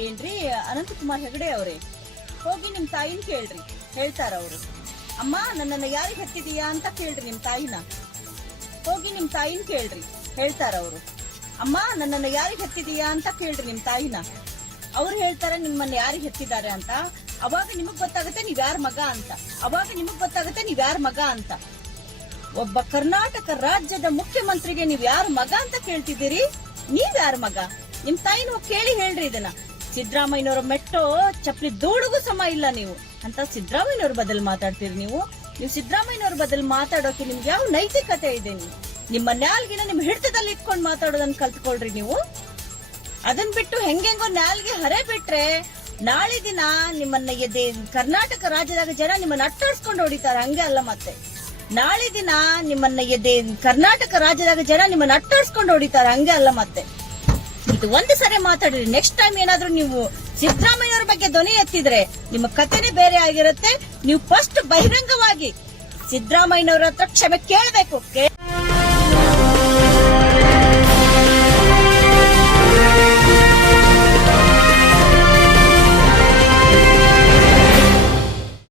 ಏನ್ರಿ? ಅನಂತಕುಮಾರ್ ಹೆಗಡೆ ಅವರೇ. ಹೋಗಿ ನಿಮ್ ತಾಯಿನ ಕೇಳ್ರಿ. ಹೇಳ್ತಾರ ಅವರು. ಅಮ್ಮ, ನನ್ನನ್ನ ಯಾರಿಗೆ ಹತ್ತಿದೀಯಾ ಅಂತ ಕೇಳ್ರಿ ನಿಮ್ ತಾಯಿನ. ಹೋಗಿ ನಿಮ್ ತಾಯಿನ ಕೇಳ್ರಿ. ಹೇಳ್ತಾರ ಅವರು. ಅಮ್ಮ, ನನ್ನನ್ನ ಯಾರಿಗೆ ಹತ್ತಿದೀಯಾ ಅಂತ ಕೇಳ್ರಿ ನಿಮ್ ತಾಯಿನ. ಅವ್ರು ಹೇಳ್ತಾರೆ, ನಿಮ್ಮನ್ನ ಯಾರಿಗೆ ಹತ್ತಿದ್ದಾರೆ ಅಂತ. ಅವಾಗ ನಿಮಗ್ ಗೊತ್ತಾಗುತ್ತೆ ನೀವ್ ಯಾರ ಮಗ ಅಂತ. ಅವಾಗ ನಿಮಗ್ ಗೊತ್ತಾಗುತ್ತೆ ನೀವ್ ಯಾರ ಮಗ ಅಂತ. ಒಬ್ಬ ಕರ್ನಾಟಕ ರಾಜ್ಯದ ಮುಖ್ಯಮಂತ್ರಿಗೆ ನೀವ್ ಯಾರ ಮಗ ಅಂತ ಕೇಳ್ತಿದ್ದೀರಿ? ನೀವ್ ಯಾರ ಮಗ? ನಿಮ್ ತಾಯಿನ ಕೇಳಿ ಹೇಳ್ರಿ ಇದನ್ನ. ಸಿದ್ದರಾಮಯ್ಯನವರ ಮೆಟ್ಟೋ ಚಪ್ಪಲಿ ಧೂಳಿಗೂ ಸಮ ಇಲ್ಲ ನೀವು. ಅಂತ ಸಿದ್ದರಾಮಯ್ಯನವ್ರ ಬದಲು ಮಾತಾಡ್ತೀರಿ ನೀವು. ನೀವು ಸಿದ್ದರಾಮಯ್ಯನವ್ರ ಬದಲು ಮಾತಾಡೋಕೆ ನಿಮ್ಗೆ ಯಾವ ನೈತಿಕತೆ ಇದೆ ನೀವು? ನಿಮ್ಮ ನ್ಯಾಲ್ಗಿನ ನಿಮ್ ಹಿಡಿತದಲ್ಲಿ ಇಟ್ಕೊಂಡು ಮಾತಾಡೋದನ್ನ ಕಲ್ತ್ಕೊಳ್ರಿ ನೀವು. ಅದನ್ ಬಿಟ್ಟು ಹೆಂಗೆಂಗೋ ನ್ಯಾಲ್ಗೆ ಹರೆ ಬಿಟ್ರೆ ನಾಳೆ ದಿನ ನಿಮ್ಮನ್ನ ಎದೆ ಕರ್ನಾಟಕ ರಾಜ್ಯದಾಗ ಜನ ನಿಮ್ಮನ್ನ ಅಟ್ಟಾಡ್ಸ್ಕೊಂಡು ಹೊಡಿತಾರೆ. ಹಂಗೆ ಅಲ್ಲ ಮತ್ತೆ. ನಾಳೆ ದಿನ ನಿಮ್ಮನ್ನ ಎದೆ ಕರ್ನಾಟಕ ರಾಜ್ಯದಾಗ ಜನ ನಿಮ್ಮನ್ನ ಅಟ್ಟಾಡ್ಸ್ಕೊಂಡು ಹೊಡಿತಾರೆ. ಹಂಗೆ ಅಲ್ಲ ಮತ್ತೆ. ಇದು ಒಂದು ಸರಿ ಮಾತಾಡ್ರಿ. ನೆಕ್ಸ್ಟ್ ಟೈಮ್ ಏನಾದ್ರೂ ನೀವು ಸಿದ್ದರಾಮಯ್ಯವ್ರ ಬಗ್ಗೆ ಧ್ವನಿ ಎತ್ತಿದ್ರೆ ನಿಮ್ಮ ಕಥೆನೇ ಬೇರೆ ಆಗಿರುತ್ತೆ. ನೀವು ಫಸ್ಟ್ ಬಹಿರಂಗವಾಗಿ ಸಿದ್ದರಾಮಯ್ಯನವ್ರ ಹತ್ರ ಕ್ಷಮೆ ಕೇಳಬೇಕು.